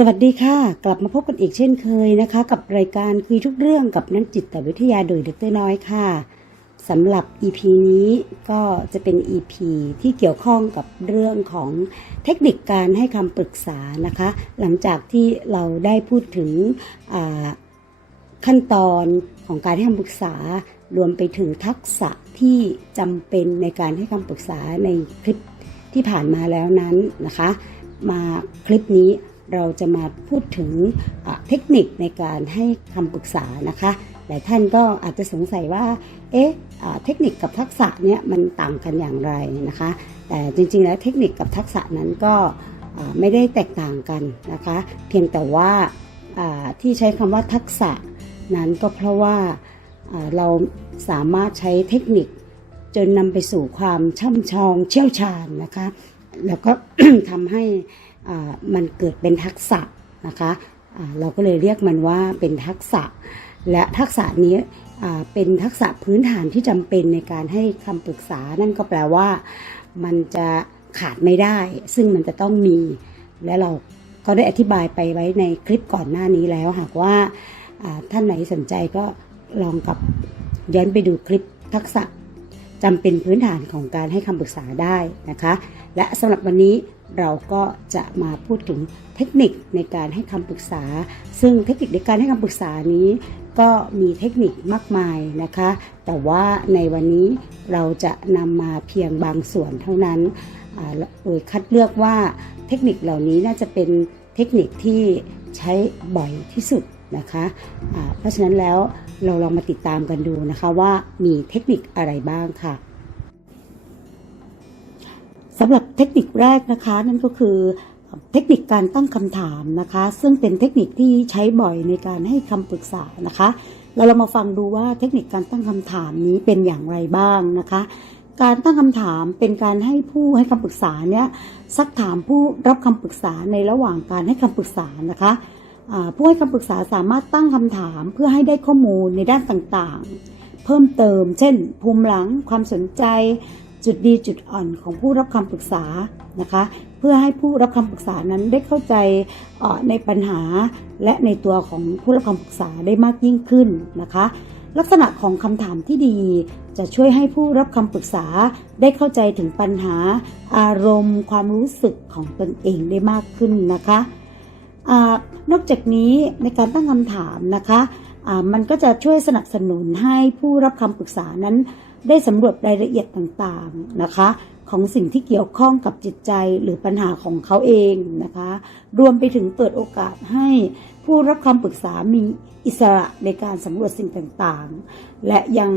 สวัสดีค่ะ กลับมาพบกันอีกเช่นเคยนะคะ กับรายการคุยทุกเรื่องกับนักจิตวิทยาโดยดรน้อยค่ะสำหรับ EP นี้ก็จะเป็น EP ที่เกี่ยวข้องกับเรื่องของเทคนิคการให้คำปรึกษานะคะ หลังจากที่เราได้พูดถึงขั้นตอนของการให้คำปรึกษารวมไปถึงทักษะที่จำเป็นในการให้คำปรึกษาในคลิปที่ผ่านมาแล้วนั้นนะคะ มาคลิปนี้ เราจะมาพูดถึงเทคนิคในการให้คำปรึกษานะคะ หลายท่านก็อาจจะสงสัยว่า เอ๊ะเทคนิคกับทักษะเนี่ยมันต่างกันอย่างไรนะคะ แต่จริงๆแล้วเทคนิคกับทักษะนั้นก็ไม่ได้แตกต่างกันนะคะ เพียงแต่ว่าที่ใช้คำว่าทักษะนั้นก็เพราะว่าเราสามารถใช้เทคนิคจนนำไปสู่ความช่ำชองเชี่ยวชาญนะคะ แล้วก็ทำให้ มันเกิดเป็นทักษะนะคะเราก็เลยเรียกมันว่าเป็นทักษะ และทักษะนี้เป็นทักษะพื้นฐานที่จำเป็นในการให้คำปรึกษา นั่นก็แปลว่า มันจะขาดไม่ได้ ซึ่งมันจะต้องมี และเราก็ได้อธิบายไปไว้ในคลิปก่อนหน้านี้แล้ว หากว่าอ่าท่านไหนสนใจก็ลองกลับย้อนไปดูคลิปทักษะจำเป็นพื้นฐานของการให้คำปรึกษาได้นะคะ และสำหรับวันนี้ เราก็จะมาพูดถึงเทคนิคในการให้คำปรึกษา ซึ่งเทคนิคในการให้คำปรึกษานี้ก็มีเทคนิคมากมายนะคะ แต่ว่าในวันนี้เราจะนำมาเพียงบางส่วนเท่านั้นโดยคัดเลือกว่าเทคนิคเหล่านี้น่าจะเป็นเทคนิคที่ใช้บ่อยที่สุดนะคะอ่าเพราะฉะนั้นแล้วเราลองมาติดตามกันดูนะคะว่ามีเทคนิคอะไรบ้างค่ะ สำหรับเทคนิคแรกนะคะนั่นก็คือเทคนิคการตั้งคำถามนะคะ ซึ่งเป็นเทคนิคที่ใช้บ่อยในการให้คำปรึกษานะคะ เราเรามาฟังดูว่าเทคนิคการตั้งคำถามนี้เป็นอย่างไรบ้างนะคะ การตั้งคำถามเป็นการให้ผู้ให้คำปรึกษาเนี่ยซักถามผู้รับคำปรึกษาในระหว่างการให้คำปรึกษานะคะผู้ให้คำปรึกษาสามารถตั้งคำถามเพื่อให้ได้ข้อมูลในด้านต่างๆ เพิ่มเติม เช่น ภูมิหลัง ความสนใจ จุดดีจุดอ่อนของผู้รับคำปรึกษานะคะ เพื่อให้ผู้รับคำปรึกษานั้นได้เข้าใจในปัญหาและในตัวของผู้รับคำปรึกษาได้มากยิ่งขึ้นนะคะ ลักษณะของคำถามที่ดีจะช่วยให้ผู้รับคำปรึกษาได้เข้าใจถึงปัญหา อารมณ์ ความรู้สึกของตนเองได้มากขึ้นนะคะอนอกจากนี้ในการตั้งคำถามนะคะมันก็จะช่วยสนับสนุนให้ผู้รับคำปรึกษานั้น ได้สำรวจรายละเอียดต่างๆนะคะ ของสิ่งที่เกี่ยวข้องกับจิตใจหรือปัญหาของเขาเองนะคะ รวมไปถึงเปิดโอกาสให้ผู้รับคำปรึกษามีอิสระในการสำรวจสิ่งต่างๆ และยัง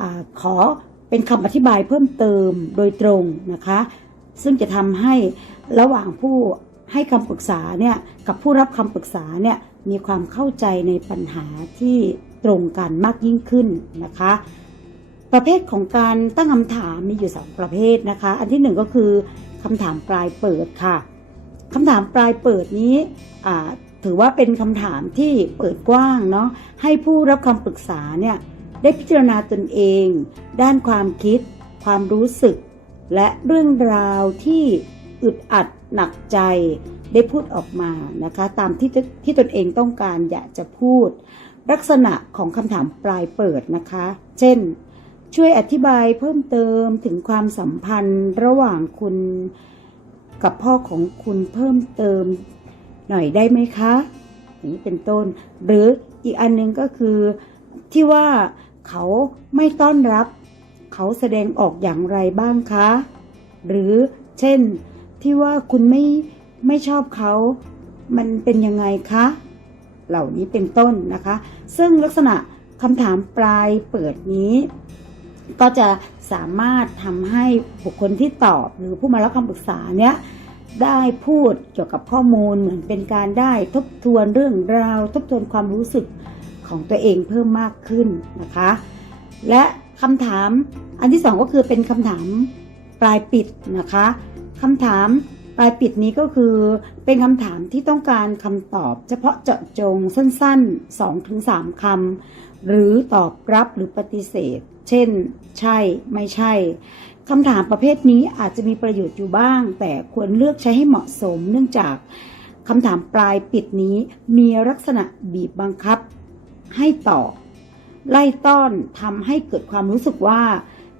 อขอเป็นคำอธิบายเพิ่มเติมโดยตรงนะคะ ซึ่งจะทำให้ระหว่างผู้ให้คำปรึกษาเนี่ยกับผู้รับคำปรึกษาเนี่ยมีความเข้าใจในปัญหาที่ตรงกันมากยิ่งขึ้นนะคะ ประเภทของการตั้งคำถามมีอยู่สองประเภทนะคะ อันที่หนึ่งก็คือคำถามปลายเปิดค่ะคำถามปลายเปิดนี้ถือว่าเป็นคำถามที่เปิดกว้างเนาะให้ผู้รับคำปรึกษาเนี่ยได้พิจารณาตนเอง ด้านความคิด ความรู้สึก และเรื่องราวที่อึดอัดหนักใจได้พูดออกมานะคะ ตามที่ที่ตนเองต้องการอยากจะพูด ลักษณะของคำถามปลายเปิดนะคะ เช่น ช่วยอธิบายเพิ่มเติมถึงความสัมพันธ์ระหว่างคุณกับพ่อของคุณเพิ่มเติมหน่อยได้ไหมคะ อย่างนี้เป็นต้น หรืออีกอันหนึงก็คือที่ว่าเขาไม่ต้อนรับ เขาแสดงออกอย่างไรบ้างคะ หรือเช่นที่ว่าคุณไม่ไม่ชอบเขามันเป็นยังไงคะ เหล่านี้เป็นต้นนะคะ ซึ่งลักษณะคำถามปลายเปิดนี้ ก็จะสามารถทำให้บุคคลที่ตอบหรือผู้มารับคำปรึกษาเนี้ยได้พูดเกี่ยวกับข้อมูลเหมือนเป็นการได้ทบทวนเรื่องราว ทบทวนความรู้สึกของตัวเองเพิ่มมากขึ้นนะคะ และคำถามอันที่สองก็คือเป็นคำถามปลายปิดนะคะคำถาม ปลายปิดนี้ก็คือเป็นคำถามที่ต้องการคำตอบ เฉพาะเจาะจงสั้นๆ2-3คำหรือตอบรับหรือปฏิเสธ เช่น ใช่ไม่ใช่คำถามประเภทนี้อาจจะมีประโยชน์อยู่บ้าง แต่ควรเลือกใช้ให้เหมาะสม เนื่องจากคำถามปลายปิดนี้มีลักษณะบีบบังคับ ให้ตอบไล่ต้อนทำให้เกิดความรู้สึกว่า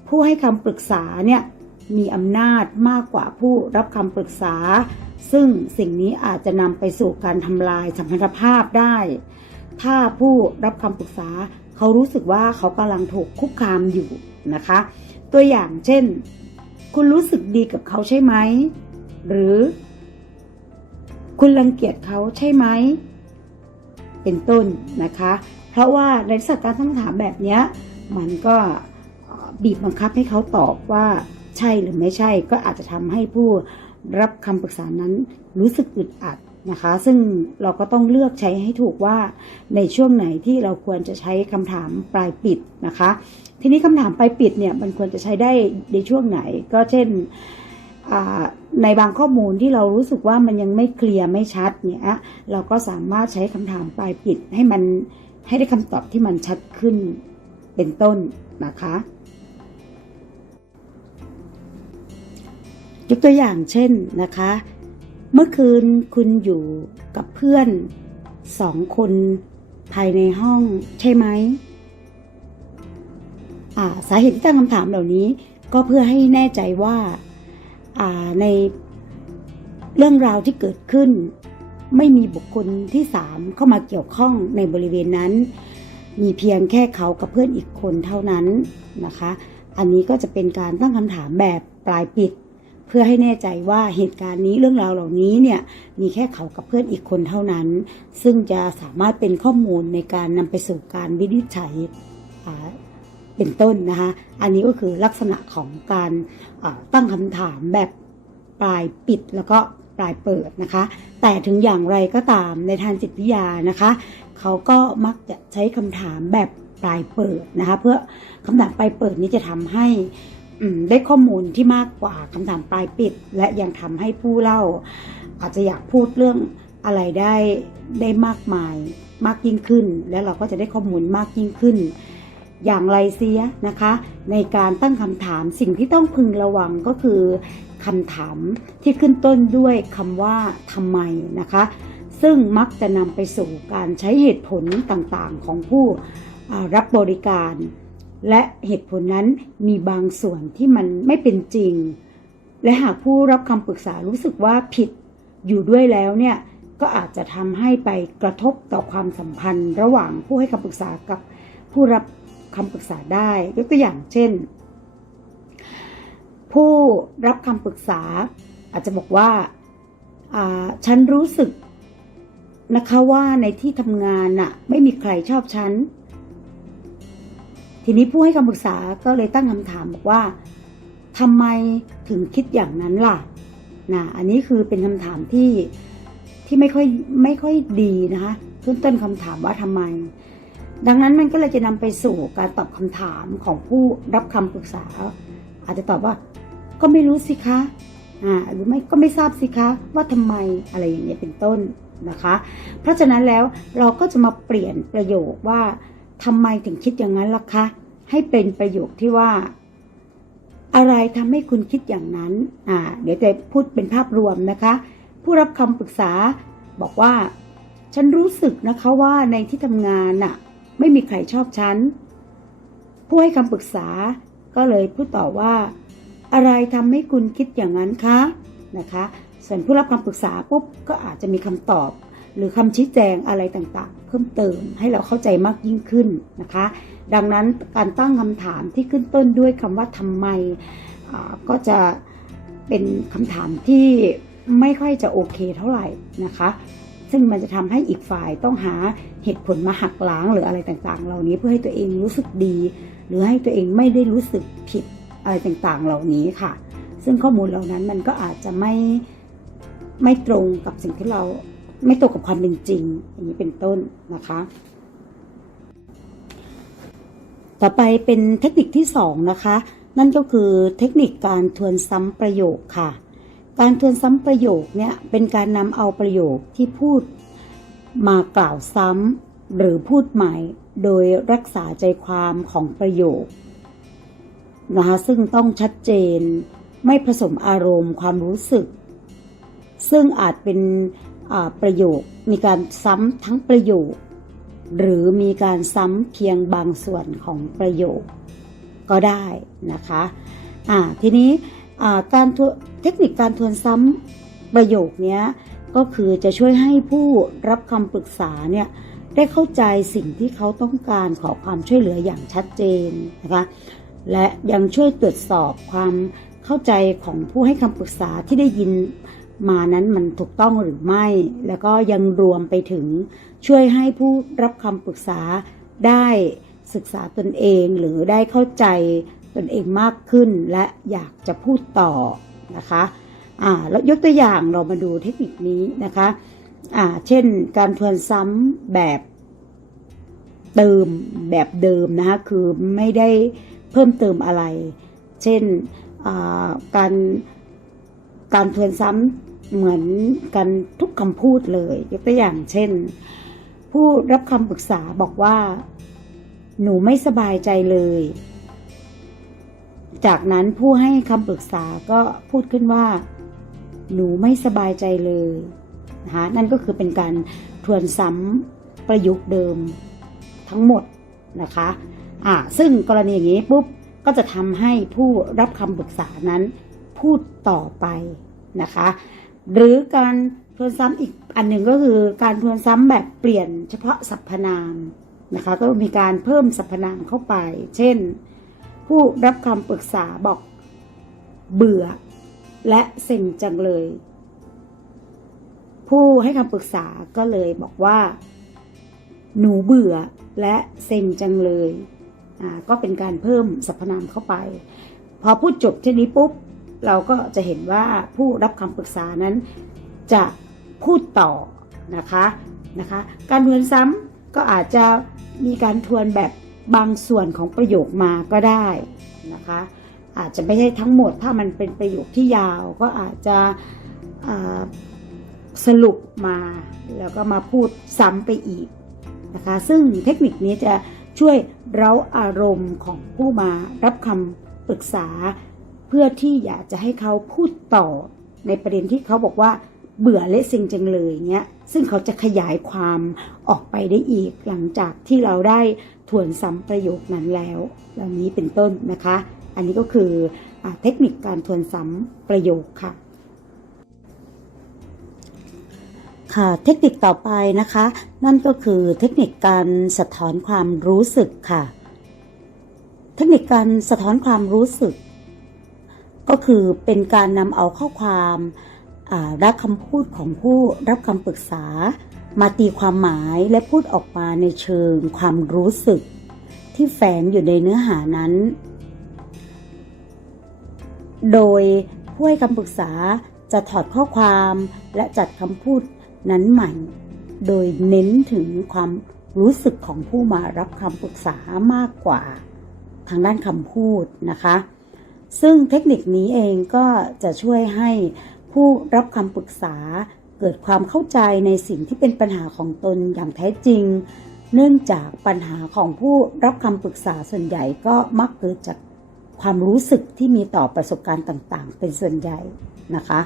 ผู้ให้คำปรึกษาเนี่ย มีอำนาจมากกว่าผู้รับคำปรึกษา ซึ่งสิ่งนี้อาจจะนำไปสู่การทำลายสัมพันธภาพได้ ถ้าผู้รับคำปรึกษาเขารู้สึกว่าเขากำลังถูกคุกคามอยู่นะคะ ตัวอย่างเช่น คุณรู้สึกดีกับเขาใช่ไหม หรือ คุณรังเกียจเขาใช่ไหม เป็นต้นนะคะ เพราะว่าในสถานการตั้งคำถามแบบนี้มันก็บีบบังคับให้เขาตอบว่า ใช่หรือไม่ใช่ ก็อาจจะทำให้ผู้รับคำปรึกษานั้นรู้สึกอึดอัดนะคะ ซึ่งเราก็ต้องเลือกใช้ให้ถูกว่าในช่วงไหนที่เราควรจะใช้คำถามปลายปิดนะคะ ทีนี้คำถามปลายปิดเนี่ยมันควรจะใช้ได้ในช่วงไหน ก็เช่นในบางข้อมูลที่เรารู้สึกว่ามันยังไม่เคลียร์ไม่ชัดเนี่ยเราก็สามารถใช้คำถามปลายปิดให้มันให้ได้คำตอบที่มันชัดขึ้นเป็นต้นนะคะ ยกตัวอย่างเช่นนะคะ เมื่อคืนคุณอยู่กับเพื่อนสองคนภายในห้องใช่ไหมาสาเหตุที่ตั้งคำถามเหล่านี้ก็เพื่อให้แน่ใจว่าอ่าในเรื่องราวที่เกิดขึ้น ไม่มีบุคคลที่สามเข้ามาเกี่ยวข้องในบริเวณนั้น มีเพียงแค่เขากับเพื่อนอีกคนเท่านั้นนะคะ อันนี้ก็จะเป็นการตั้งคำถามแบบปลายปิด เพื่อให้แน่ใจว่าเหตุการณ์นี้เรื่องราวเหล่านี้เนี่ยมีแค่เขากับเพื่อนอีกคนเท่านั้น ซึ่งจะสามารถเป็นข้อมูลในการนำไปสู่การวินิจฉัยเป็นต้นนะคะอันนี้ก็คือลักษณะของการตั้งคำถามแบบปลายปิดแล้วก็ปลายเปิดนะคะ แต่ถึงอย่างไรก็ตามในทางจิตวิทยานะคะ เขาก็มักจะใช้คำถามแบบปลายเปิดนะคะ เพื่อคำถามปลายเปิดนี้จะทำให้ ได้ข้อมูลที่มากกว่าคำถามปลายปิด และยังทำให้ผู้เล่า อาจจะอยากพูดเรื่องอะไรได้ได้มากมายมากยิ่งขึ้น และเราก็จะได้ข้อมูลมากยิ่งขึ้น อย่างไรเสียนะคะ ในการตั้งคำถามสิ่งที่ต้องพึงระวังก็คือคำถามที่ขึ้นต้นด้วยคำว่าทำไมนะคะ ซึ่งมักจะนำไปสู่การใช้เหตุผลต่างๆของผู้รับบริการ และเหตุผลนั้นมีบางส่วนที่มันไม่เป็นจริง และหากผู้รับคำปรึกษารู้สึกว่าผิดอยู่ด้วยแล้วเนี่ยก็อาจจะทำให้ไปกระทบต่อความสัมพันธ์ ระหว่างผู้ให้คำปรึกษากับผู้รับคำปรึกษาได้ยกตัวอย่างเช่น ผู้รับคำปรึกษาอาจจะบอกว่าอ่าฉันรู้สึกนะคะว่าในที่ทำงานน่ะไม่มีใครชอบฉัน ทีนี้ผู้ให้คำปรึกษาก็เลยตั้งคำถามบอกว่าทำไมถึงคิดอย่างนั้นล่ะนะอันนี้คือเป็นคำถามที่ที่ไม่ค่อยไม่ค่อยดีนะคะขึ้นต้นคำถามว่าทำไม ดังนั้นมันก็เลยจะนำไปสู่การตอบคำถามของผู้รับคำปรึกษา อาจจะตอบว่า ก็ไม่รู้สิคะอ่าหรือไม่ก็ไม่ทราบสิคะว่าทำไมอะไรอย่างเงี้ยเป็นต้นนะคะ เพราะฉะนั้นแล้วเราก็จะมาเปลี่ยนประโยคว่า ทำไมถึงคิดอย่างนั้นล่ะคะ ให้เป็นประโยคที่ว่า อะไรทำให้คุณคิดอย่างนั้น อ่า เดี๋ยวจะพูดเป็นภาพรวมนะคะ ผู้รับคำปรึกษาบอกว่า ฉันรู้สึกนะคะว่าในที่ทำงานน่ะ ไม่มีใครชอบฉัน ผู้ให้คำปรึกษาก็เลยพูดต่อว่า อะไรทำให้คุณคิดอย่างนั้นคะนะคะ ส่วนผู้รับคำปรึกษาปุ๊บก็อาจจะมีคำตอบ หรือคำชี้แจงอะไรต่างๆ เพิ่มเติมให้เราเข้าใจมากยิ่งขึ้นนะคะ ดังนั้นการตั้งคำถามที่ขึ้นต้นด้วยคำว่าทำไมก็จะเป็นคำถามที่ไม่ค่อยจะโอเคเท่าไหร่นะคะ ซึ่งมันจะทำให้อีกฝ่ายต้องหาเหตุผลมาหักล้างหรืออะไรต่างๆ เหล่านี้เพื่อให้ตัวเองรู้สึกดี หรือให้ตัวเองไม่ได้รู้สึกผิดอะไรต่างๆ เหล่านี้ค่ะ ซึ่งข้อมูลเหล่านั้นมันก็อาจจะไม่ไม่ตรงกับสิ่งที่เรา ไม่ตรงกับความเป็นจริง อย่างนี้เป็นต้นนะคะ ต่อไปเป็นเทคนิคที่สองนะคะ นั่นก็คือเทคนิคการทวนซ้ำประโยคค่ะ การทวนซ้ำประโยคเนี่ยเป็นการนำเอาประโยคที่พูดมากล่าวซ้ำหรือพูดใหม่โดยรักษาใจความของประโยคนะคะซึ่งต้องชัดเจนไม่ผสมอารมณ์ความรู้สึก ซึ่งอาจเป็น ประโยค มีการซ้ำทั้งประโยค หรือมีการซ้ำเพียงบางส่วนของประโยค ก็ได้นะคะอ่าทีนี้การเทคนิคการทวนซ้ำประโยคเนี้ยก็คือจะช่วยให้ผู้รับคำปรึกษาเนี่ยได้เข้าใจสิ่งที่เขาต้องการขอความช่วยเหลืออย่างชัดเจนนะคะและยังช่วยตรวจสอบความเข้าใจของผู้ให้คำปรึกษาที่ได้ยิน มานั้นมันถูกต้องหรือไม่ แล้วก็ยังรวมไปถึงช่วยให้ผู้รับคำปรึกษาได้ศึกษาตนเองหรือได้เข้าใจตนเองมากขึ้นและอยากจะพูดต่อนะคะอ่าแล้วยกตัวอย่างเรามาดูเทคนิคนี้นะคะอ่าเช่นการทวนซ้ำแบบเติมแบบเดิมนะคะคือไม่ได้เพิ่มเติมอะไร เช่นอ่าการการทวนซ้ำ เหมือนกันทุกคำพูดเลย ยกตัวอย่างเช่น ผู้รับคำปรึกษาบอกว่า หนูไม่สบายใจเลย จากนั้นผู้ให้คำปรึกษาก็พูดขึ้นว่า หนูไม่สบายใจเลยนะคะนั่นก็คือเป็นการทวนซ้ำประยุกต์เดิมทั้งหมดนะคะอ่าซึ่งกรณีอย่างนี้ปุ๊บก็จะทำให้ผู้รับคำปรึกษานั้นพูดต่อไปนะคะ หรือการทวนซ้ำอีกอันหนึ่งก็คือการทวนซ้ำแบบเปลี่ยนเฉพาะสรรพนามนะคะ ก็มีการเพิ่มสรรพนามเข้าไป เช่น ผู้รับคำปรึกษาบอกเบื่อ และเซ็งจังเลย ผู้ให้คำปรึกษาก็เลยบอกว่า หนูเบื่อและเซ็งจังเลย อ่า ก็เป็นการเพิ่มสรรพนามเข้าไป พอพูดจบที่นนี้ปุ๊บ เราก็จะเห็นว่าผู้รับคำปรึกษานั้นจะพูดต่อนะคะนะคะการทวนซ้ำก็อาจจะมีการทวนแบบบางส่วนของประโยคมาก็ได้นะคะอาจจะไม่ใช่ทั้งหมดถ้ามันเป็นประโยคที่ยาวก็อาจจะสรุปมาแล้วก็มาพูดซ้ำไปอีกนะคะซึ่งเทคนิคนี้จะช่วยเร้าอารมณ์ของผู้มารับคำปรึกษา เพื่อที่อยากจะให้เขาพูดต่อ ในประเด็นที่เขาบอกว่าเบื่อและเซ็งจังเลยเนี้ยซึ่งเขาจะขยายความออกไปได้อีกหลังจากที่เราได้ทวนซ้ำประโยคนั้นแล้วเหล่านี้เป็นต้นนะคะ อันนี้ก็คืออเทคนิคการทวนซ้ำประโยคค่ะ ค่ะเทคนิคต่อไปนะคะ นั่นก็คือเทคนิคการสะท้อนความรู้สึกค่ะ เทคนิคการสะท้อนความรู้สึก ก็คือเป็นการนำเอาข้อความอ่าและคำพูดของผู้รับคำปรึกษา มาตีความหมายและพูดออกมาในเชิงความรู้สึก ที่แฝงอยู่ในเนื้อหานั้น โดยผู้ให้คำปรึกษาจะถอดข้อความและจัดคำพูดนั้นใหม่ โดยเน้นถึงความรู้สึกของผู้มารับคำปรึกษามากกว่า ทางด้านคำพูดนะคะ ซึ่งเทคนิคนี้เองก็จะช่วยให้ผู้รับคำปรึกษาเกิดความเข้าใจในสิ่งที่เป็นปัญหาของตนอย่างแท้จริง เนื่องจากปัญหาของผู้รับคำปรึกษาส่วนใหญ่ก็มักเกิดจากความรู้สึกที่มีต่อประสบการณ์ต่างๆ เป็นส่วนใหญ่นะคะ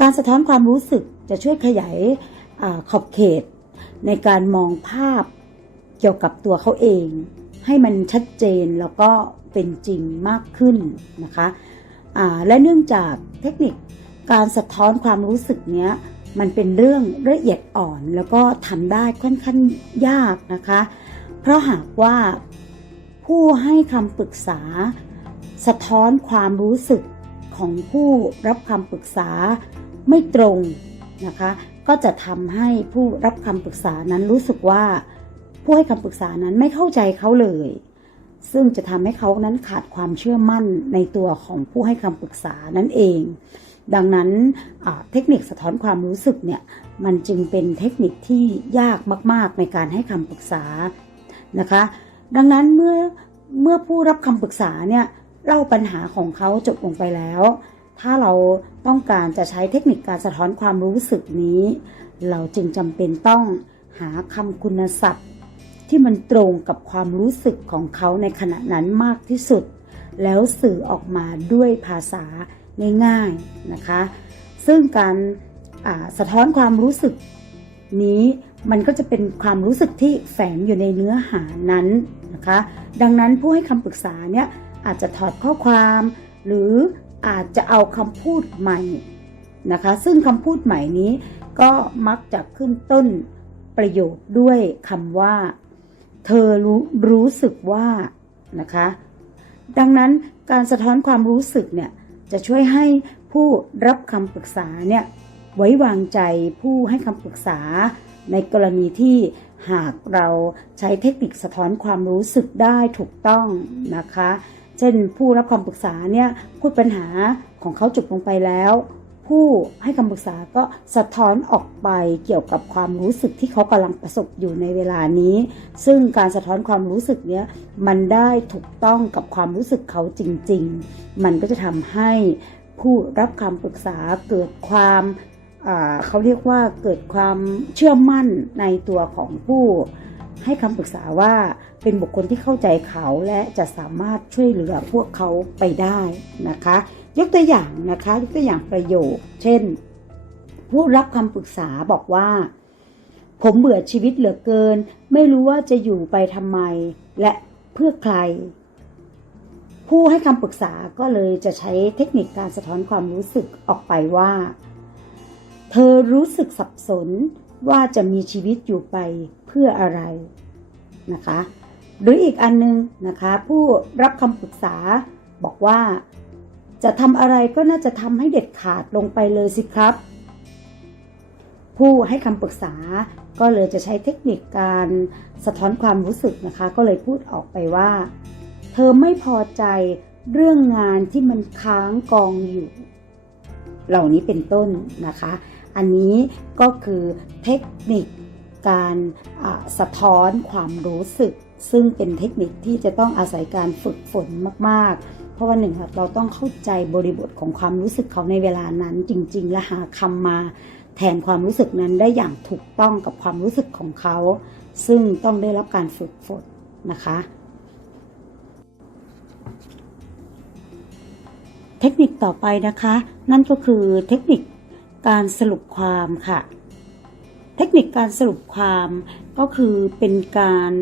การสะท้อนความรู้สึกจะช่วยขยายอขอบเขต ในการมองภาพเกี่ยวกับตัวเขาเอง ให้มันชัดเจนแล้วก็ เป็นจริงมากขึ้นนะคะและเนื่องจากเทคนิคการสะท้อนความรู้สึกเนี้ยมันเป็นเรื่องละเอียดอ่อนแล้วก็ทำได้ค่อนข้างยากนะคะ เพราะหากว่าผู้ให้คำปรึกษา สะท้อนความรู้สึกของผู้รับคำปรึกษาไม่ตรงนะคะ ก็จะทำให้ผู้รับคำปรึกษานั้นรู้สึกว่า ผู้ให้คำปรึกษานั้นไม่เข้าใจเขาเลย ซึ่งจะทำให้เขานั้นขาดความเชื่อมั่นในตัวของผู้ให้คำปรึกษานั่นเอง ดังนั้นเทคนิคสะท้อนความรู้สึกเนี่ยมันจึงเป็นเทคนิคที่ยากมาก ๆ ในการให้คำปรึกษานะคะ ดังนั้นเมื่อเมื่อผู้รับคำปรึกษาเนี่ยเล่าปัญหาของเขาจบลงไปแล้ว ถ้าเราต้องการจะใช้เทคนิคการสะท้อนความรู้สึกนี้ เราจึงจำเป็นต้องหาคำคุณศัพท์ ที่มันตรงกับความรู้สึกของเขาในขณะนั้นมากที่สุด แล้วสื่อออกมาด้วยภาษาง่ายๆนะคะ ซึ่งการสะท้อนความรู้สึกนี้มันก็จะเป็นความรู้สึกที่แฝงอยู่ในเนื้อหานั้นนะคะ ดังนั้นผู้ให้คำปรึกษาเนี่ยอาจจะถอดข้อความ หรืออาจจะเอาคำพูดใหม่นะคะ ซึ่งคำพูดใหม่นี้ก็มักจะขึ้นต้นประโยคด้วยคำว่า เธอรู้รู้สึกว่านะคะ ดังนั้นการสะท้อนความรู้สึกเนี่ยจะช่วยให้ผู้รับคำปรึกษาเนี่ยไว้วางใจผู้ให้คำปรึกษา ในกรณีที่หากเราใช้เทคนิคสะท้อนความรู้สึกได้ถูกต้องนะคะ เช่นผู้รับคำปรึกษาเนี่ยพูดปัญหาของเขาจบลงไปแล้ว ผู้ให้คำปรึกษาก็สะท้อนออกไปเกี่ยวกับความรู้สึกที่เขากำลังประสบอยู่ในเวลานี้ ซึ่งการสะท้อนความรู้สึกเนี้ยมันได้ถูกต้องกับความรู้สึกเขาจริง ๆ มันก็จะทำให้ผู้รับคำปรึกษาเกิดความเขาเรียกว่าเกิดความเชื่อมั่นในตัวของผู้ให้คำปรึกษาว่าเป็นบุคคลที่เข้าใจเขาและจะสามารถช่วยเหลือพวกเขาไปได้นะคะ ยกตัวอย่างนะคะ ยกตัวอย่างประโยค เช่น ผู้รับคำปรึกษาบอกว่า ผมเบื่อชีวิตเหลือเกิน ไม่รู้ว่าจะอยู่ไปทำไม และเพื่อใคร ผู้ให้คำปรึกษาก็เลยจะใช้เทคนิคการสะท้อนความรู้สึกออกไปว่า เธอรู้สึกสับสนว่าจะมีชีวิตอยู่ไปเพื่ออะไรนะคะ หรืออีกอันนึงนะคะ ผู้รับคำปรึกษาบอกว่า จะทำอะไรก็น่าจะทำให้เด็ดขาดลงไปเลยสิครับ ผู้ให้คำปรึกษาก็เลยจะใช้เทคนิคการสะท้อนความรู้สึกนะคะ ก็เลยพูดออกไปว่า เธอไม่พอใจเรื่องงานที่มันค้างกองอยู่ เหล่านี้เป็นต้นนะคะ อันนี้ก็คือเทคนิคการสะท้อนความรู้สึก ซึ่งเป็นเทคนิคที่จะต้องอาศัยการฝึกฝนมากๆ เพราะว่าหนึ่งครับเราต้องเข้าใจบริบทของความรู้สึกเขาในเวลานั้น จริง ๆ และหาคำมาแทนความรู้สึกนั้นได้อย่างถูกต้องกับความรู้สึกของเขา ซึ่งต้องได้รับการฝึกฝนนะคะ เทคนิคต่อไปนะคะ นั่นก็คือเทคนิคการสรุปความค่ะ เทคนิคการสรุปความก็คือเป็นการ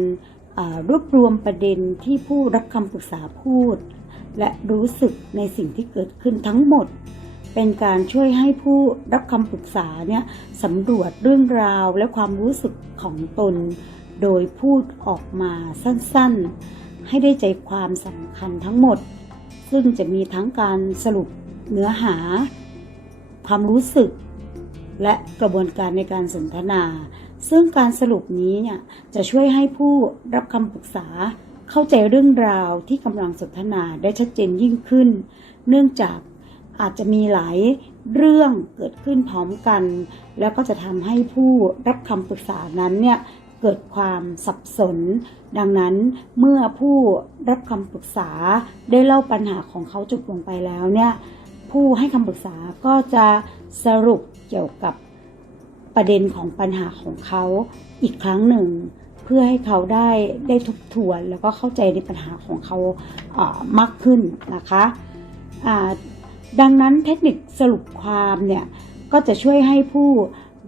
รวบรวมประเด็นที่ผู้รับคำปรึกษาพูด และรู้สึกในสิ่งที่เกิดขึ้นทั้งหมด เป็นการช่วยให้ผู้รับคำปรึกษาเนี่ยสำรวจเรื่องราวและความรู้สึกของตน โดยพูดออกมาสั้นๆ ให้ได้ใจความสำคัญทั้งหมด ซึ่งจะมีทั้งการสรุปเนื้อหา ความรู้สึก และกระบวนการในการสนทนา ซึ่งการสรุปนี้เนี่ยจะช่วยให้ผู้รับคำปรึกษา เข้าใจเรื่องราวที่กำลังสนทนาได้ชัดเจนยิ่งขึ้น เนื่องจากอาจจะมีหลายเรื่องเกิดขึ้นพร้อมกัน แล้วก็จะทำให้ผู้รับคำปรึกษานั้นเนี่ยเกิดความสับสน ดังนั้นเมื่อผู้รับคำปรึกษาได้เล่าปัญหาของเขาจบลงไปแล้วเนี่ยผู้ให้คำปรึกษาก็จะสรุปเกี่ยวกับประเด็นของปัญหาของเขาอีกครั้งหนึ่ง พื่อให้เขาได้ได้ทบทวนแล้วก็เข้าใจในปัญหาของเขาเมากขึ้นนะคะดังนั้นเทคนิคสรุปความเนี่ยก็จะช่วยให้ผู้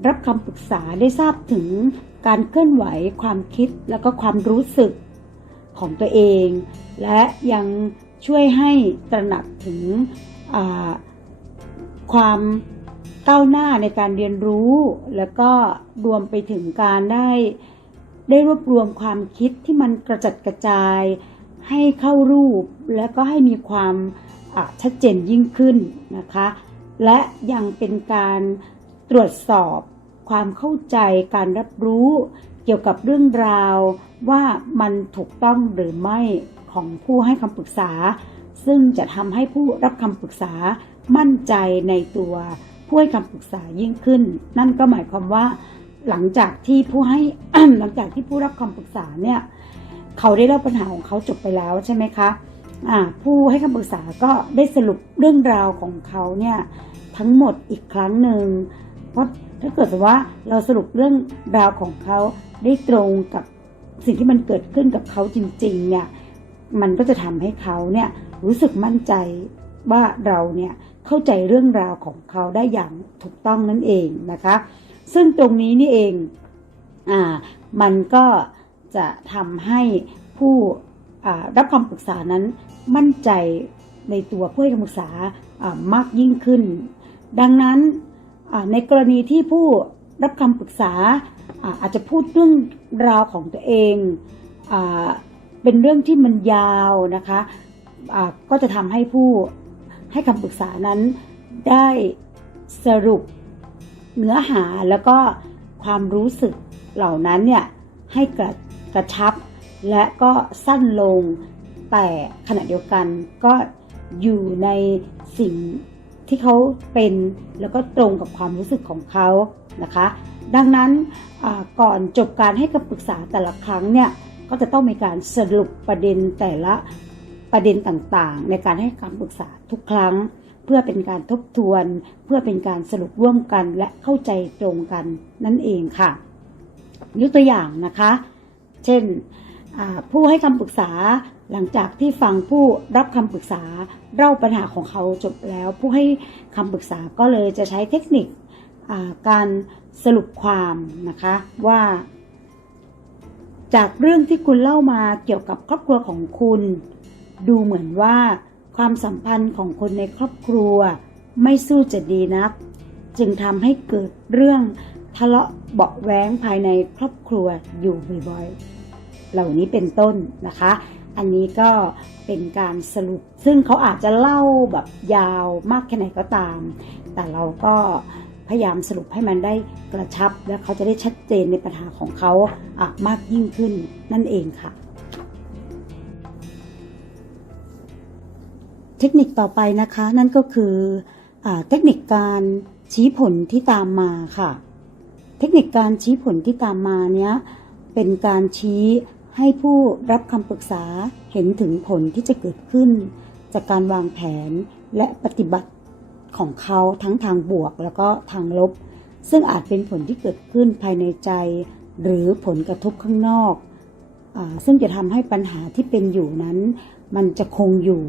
รับคำปรึกษาได้ทราบถึงการเคลื่อนไหวความคิดแล้วก็ความรู้สึกของตัวเอง และยังช่วยให้ตระหนักถึงความก้าวหน้าในการเรียนรู้ แล้วก็รวมไปถึงการได้ ได้รวบรวมความคิดที่มันกระจัดกระจาย ให้เข้ารูป และก็ให้มีความชัดเจนยิ่งขึ้นนะคะ และยังเป็นการตรวจสอบความเข้าใจการรับรู้เกี่ยวกับเรื่องราวว่ามันถูกต้องหรือไม่ของผู้ให้คำปรึกษา ซึ่งจะทำให้ผู้รับคำปรึกษามั่นใจในตัวผู้ให้คำปรึกษายิ่งขึ้น นั่นก็หมายความว่า หลังจากที่ผู้ให้หลังจากที่ผู้รับคำปรึกษาเนี่ยเขาได้เล่าปัญหาของเขาจบไปแล้วใช่ไหมคะผู้ให้คำปรึกษาก็ได้สรุปเรื่องราวของเขาเนี่ยทั้งหมดอีกครั้งหนึ่งเพราะถ้าเกิดว่าเราสรุปเรื่องราวของเขาได้ตรงกับสิ่งที่มันเกิดขึ้นกับเขาจริงๆเนี่ยมันก็จะทำให้เขาเนี่ยรู้สึกมั่นใจว่าเราเนี่ยเข้าใจเรื่องราวของเขาได้อย่างถูกต้องนั่นเองนะคะ ซึ่งตรงนี้นี่เอง อ่า มันก็จะทำให้ผู้รับคำปรึกษานั้นมั่นใจในตัวผู้ให้คำปรึกษาอ่ามากยิ่งขึ้น ดังนั้นอ่าในกรณีที่ผู้รับคำปรึกษาอ่าอาจจะพูดเรื่องราวของตัวเองอาเป็นเรื่องที่มันยาวนะคะอ่าก็จะทำให้ผู้ให้คำปรึกษานั้นได้สรุป เนื้อหาแล้วก็ความรู้สึกเหล่านั้นเนี่ยให้กระกระชับ และก็สั้นลงแต่ขณะเดียวกันก็อยู่ในสิ่งที่เขาเป็นแล้วก็ตรงกับความรู้สึกของเขานะคะ ดังนั้นก่อนจบการให้คำปรึกษาแต่ละครั้งเนี่ยก็จะต้องมีการสรุปประเด็นแต่ละประเด็นต่างๆ ในการให้คำปรึกษาทุกครั้ง เพื่อเป็นการทบทวน เพื่อเป็นการสรุปร่วมกันและเข้าใจตรงกันนั่นเองค่ะ ยกตัวอย่างนะคะ เช่นผู้ให้คำปรึกษาหลังจากที่ฟังผู้รับคำปรึกษาเล่าปัญหาของเขาจบแล้ว ผู้ให้คำปรึกษาก็เลยจะใช้เทคนิคการสรุปความนะคะว่า จากเรื่องที่คุณเล่ามาเกี่ยวกับครอบครัวของคุณ ดูเหมือนว่า ความสัมพันธ์ของคนในครอบครัว ไม่สู้จะดีนัก จึงทำให้เกิดเรื่องทะเลาะเบาะแว้งภายในครอบครัวอยู่บ่อยๆ เหล่านี้เป็นต้นนะคะ อันนี้ก็เป็นการสรุป ซึ่งเขาอาจจะเล่าแบบยาวมากแค่ไหนก็ตาม แต่เราก็พยายามสรุปให้มันได้กระชับ และเขาจะได้ชัดเจนในปัญหาของเขาอะมากยิ่งขึ้นนั่นเองค่ะ เทคนิคต่อไปนะคะ นั่นก็คืออเทคนิคการชี้ผลที่ตามมาค่ะ เทคนิคการชี้ผลที่ตามมาเนี้ยเป็นการชี้ให้ผู้รับคำปรึกษาเห็นถึงผลที่จะเกิดขึ้น จากการวางแผนและปฏิบัติของเขาทั้งทางบวกแล้วก็ทางลบ ซึ่งอาจเป็นผลที่เกิดขึ้นภายในใจ หรือผลกระทบข้างนอกอซึ่งจะทำให้ปัญหาที่เป็นอยู่นั้น มันจะคงอยู่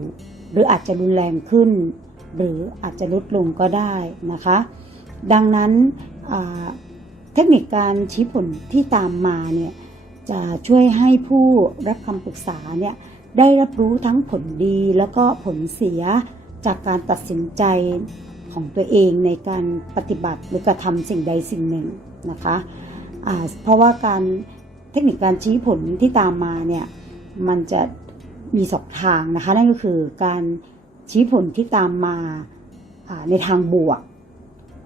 หรืออาจจะรุนแรงขึ้น หรืออาจจะลดลงก็ได้นะคะ ดังนั้นเทคนิคการชี้ผลที่ตามมาเนี่ยจะช่วยให้ผู้รับคำปรึกษาเนี่ยได้รับรู้ทั้งผลดีแล้วก็ผลเสียจากการตัดสินใจของตัวเองในการปฏิบัติหรือกระทำสิ่งใดสิ่งหนึ่งนะคะอ่าเพราะว่าการเทคนิคการชี้ผลที่ตามมาเนี่ยมันจะ มีสองทางนะคะ นั่นก็คือการชี้ผลที่ตามมาในทางบวก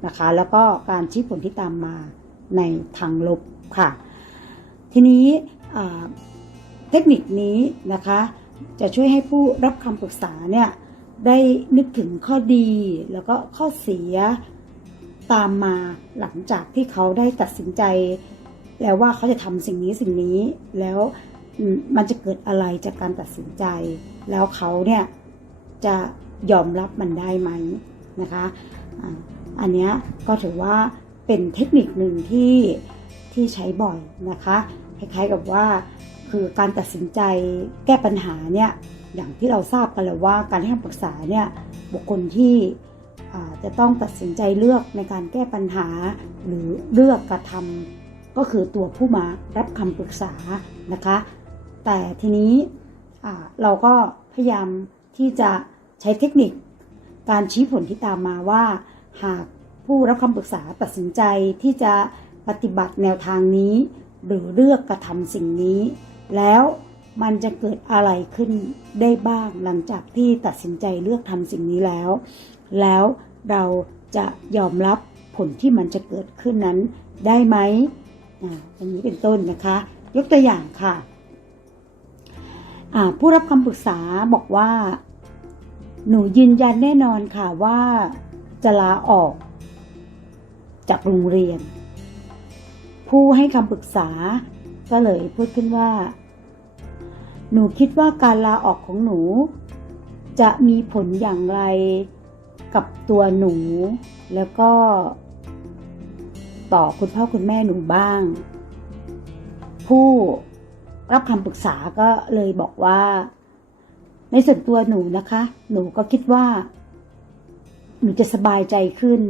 นะคะ แล้วก็การชี้ผลที่ตามมาในทางลบค่ะ ทีนี้เทคนิคนี้นะคะ จะช่วยให้ผู้รับคำปรึกษาเนี่ยได้นึกถึงข้อดีแล้วก็ข้อเสียตามมาหลังจากที่เขาได้ตัดสินใจ แล้วว่าเขาจะทำสิ่งนี้สิ่งนี้แล้ว มันจะเกิดอะไรจากการตัดสินใจ แล้วเขาเนี่ยจะยอมรับมันได้ไหมนะคะอันนี้ก็ถือว่าเป็นเทคนิคหนึ่งที่ที่ใช้บ่อยนะคะคล้ายๆกับว่าคือการตัดสินใจแก้ปัญหาเนี่ยอย่างที่เราทราบกันแล้วว่าการให้คำปรึกษาเนี่ยบุคคลที่จะต้องตัดสินใจเลือกในการแก้ปัญหา หรือเลือกกระทำก็คือตัวผู้มารับคำปรึกษานะคะ แต่ทีนี้เราก็พยายามที่จะใช้เทคนิค การชี้ผลที่ตามมาว่า หากผู้รับคำปรึกษาตัดสินใจที่จะปฏิบัติแนวทางนี้ หรือเลือกกระทำสิ่งนี้ แล้วมันจะเกิดอะไรขึ้นได้บ้างหลังจากที่ตัดสินใจเลือกทำสิ่งนี้แล้ว แล้วเราจะยอมรับผลที่มันจะเกิดขึ้นนั้นได้ไหมอ่าอย่างนี้เป็นต้นนะคะ ยกตัวอย่างค่ะ ผู้รับคำปรึกษาบอกว่า หนูยืนยันแน่นอนค่ะว่าจะลาออก จากโรงเรียน ผู้ให้คำปรึกษาก็เลยพูดขึ้นว่า หนูคิดว่าการลาออกของหนู จะมีผลอย่างไรกับตัวหนู แล้วก็ ต่อคุณพ่อคุณแม่หนูบ้าง ผู้ รับคำปรึกษาก็เลยบอกว่า ในส่วนตัวหนูนะคะ หนูก็คิดว่า หนูจะสบายใจขึ้น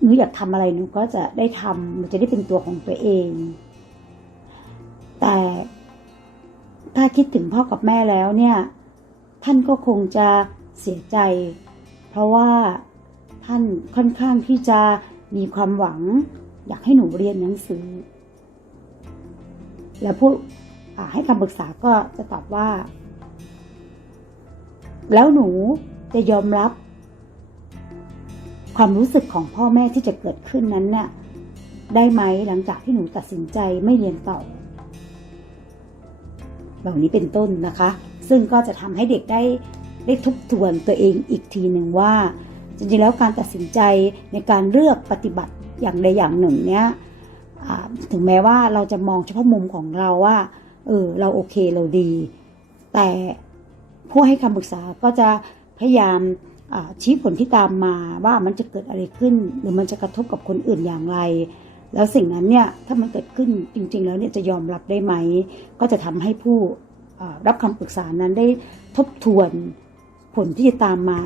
หนูอยากทำอะไรหนูก็จะได้ทำหนูจะได้เป็นตัวของตัวเอง แต่ถ้าคิดถึงพ่อกับแม่แล้วเนี่ย ท่านก็คงจะเสียใจ เพราะว่าท่านค่อนข้างที่จะมีความหวัง อยากให้หนูเรียนหนังสือ แล้วผู้ให้คำปรึกษาก็จะตอบว่า แล้วหนูจะยอมรับ ความรู้สึกของพ่อแม่ที่จะเกิดขึ้นนั้นน่ะได้ไหมหลังจากที่หนูตัดสินใจไม่เรียนต่อเหล่านี้เป็นต้นนะคะ ซึ่งก็จะทำให้เด็กได้ได้ทบทวนตัวเองอีกทีหนึ่งว่า จริงๆแล้วการตัดสินใจในการเลือกปฏิบัติอย่างใดอย่างหนึ่งเนี้ย ถึงแม้ว่าเราจะมองเฉพาะมุมของเราว่า เออ เราโอเคเราดี แต่ผู้ให้คำปรึกษาก็จะพยายามชี้ผลที่ตามมาว่ามันจะเกิดอะไรขึ้น หรือมันจะกระทบกับคนอื่นอย่างไร แล้วสิ่งนั้นเนี่ยถ้ามันเกิดขึ้นจริง ๆ แล้วเนี่ยจะยอมรับได้ไหม ก็จะทำให้ผู้รับคำปรึกษานั้นได้ทบทวนผลที่จะตามมา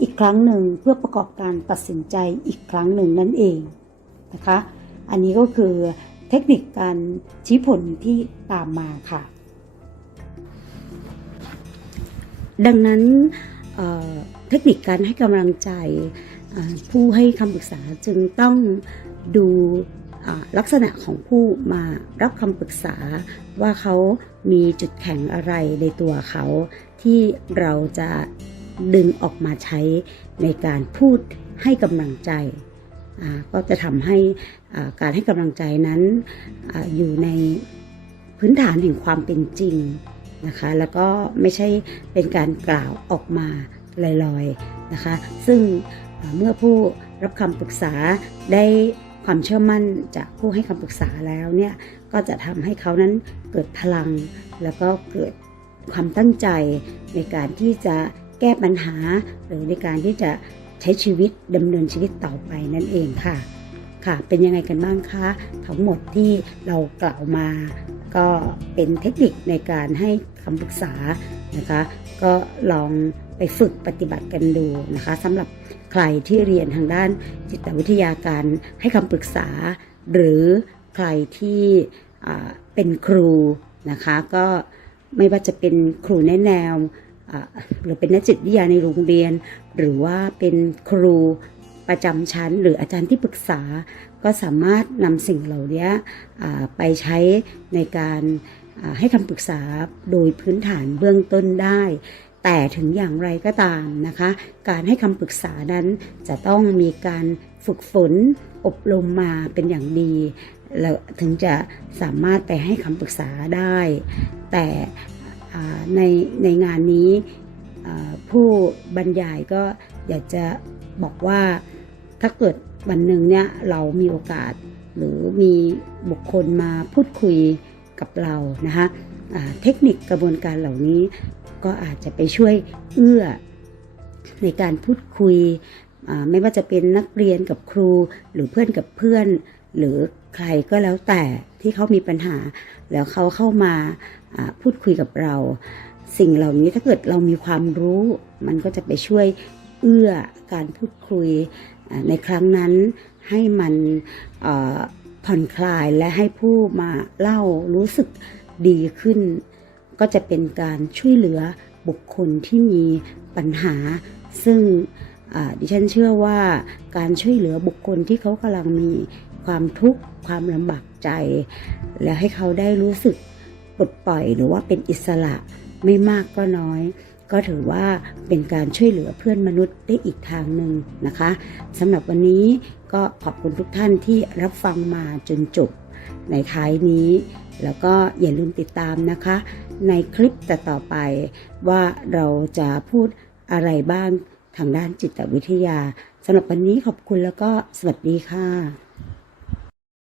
อีกครั้งหนึ่งเพื่อประกอบการตัดสินใจอีกครั้งหนึ่งนั่นเองนะคะ อันนี้ก็คือเทคนิคการชี้ผลที่ตามมาค่ะ ดังนั้นเเทคนิคการให้กำลังใจผู้ให้คำปรึกษาจึงต้องดูลักษณะของผู้มารับคำปรึกษาว่าเขามีจุดแข็งอะไรในตัวเขาที่เราจะดึงออกมาใช้ในการพูดให้กำลังใจ ก็จะทำให้การให้กำลังใจนั้นออยู่ในพื้นฐานแห่งความเป็นจริงนะคะแล้วก็ไม่ใช่เป็นการกล่าวออกมาลอยๆนะคะ ซึ่งเมื่อผู้รับคำปรึกษาได้ความเชื่อมั่นจากผู้ให้คำปรึกษาแล้วเนี่ยก็จะทำให้เขานั้นเกิดพลัง แล้วก็เกิดความตั้งใจในการที่จะแก้ปัญหา หรือในการที่จะ ใช้ชีวิตดำเนินชีวิตต่อไปนั่นเองค่ะ ค่ะ เป็นยังไงกันบ้างคะทั้งหมดที่เรากล่าวมา ก็เป็นเทคนิคในการให้คำปรึกษานะคะ ก็ลองไปฝึกปฏิบัติกันดูนะคะสำหรับใครที่เรียนทางด้านจิตวิทยาการให้คำปรึกษา หรือใครที่เป็นครูนะคะ ก็ไม่ว่าจะเป็นครูแนะแนว หรือเป็นนักจิตวิทยาในโรงเรียน หรือว่าเป็นครูประจำชั้น หรืออาจารย์ที่ปรึกษา ก็สามารถนำสิ่งเหล่านี้ไปใช้ในการให้คำปรึกษาโดยพื้นฐานเบื้องต้นได้ แต่ถึงอย่างไรก็ตามนะคะ การให้คำปรึกษานั้นจะต้องมีการฝึกฝนอบรมมาเป็นอย่างดีแล้วถึงจะสามารถไปให้คำปรึกษาได้ แต่ ในในงานนี้ผู้บรรยายก็อยากจะบอกว่าถ้าเกิดวันหนึ่งเนี่ยเรามีโอกาส หรือมีบุคคลมาพูดคุยกับเรานะคะเทคนิคกระบวนการเหล่านี้ก็อาจจะไปช่วยเอื้อในการพูดคุย ไม่ว่าจะเป็นนักเรียนกับครู หรือเพื่อนกับเพื่อน หรือใครก็แล้วแต่ที่เขามีปัญหา แล้วเขาเข้ามา พูดคุยกับเรา สิ่งเหล่านี้ถ้าเกิดเรามีความรู้ มันก็จะไปช่วยเอื้อการพูดคุยในครั้งนั้นให้มันผ่อนคลายและให้ผู้มาเล่ารู้สึกดีขึ้น ก็จะเป็นการช่วยเหลือบุคคลที่มีปัญหา ซึ่งดิฉันเชื่อว่าการช่วยเหลือบุคคลที่เขากำลังมีความทุกข์ความลำบากใจ และให้เขาได้รู้สึก ลดปล่อยหรือว่าเป็นอิสระไม่มากก็น้อย ก็ถือว่าเป็นการช่วยเหลือเพื่อนมนุษย์ได้อีกทางหนึ่งนะคะสำหรับวันนี้ก็ขอบคุณทุกท่านที่รับฟังมาจนจบในท้ายนี้ แล้วก็อย่าลืมติดตามนะคะ ในคลิปต่ต่อไปว่าเราจะพูดอะไรบ้างทางด้านจิตวิทยาสำหรับวันนี้ขอบคุณแล้วก็สวัสดีค่ะ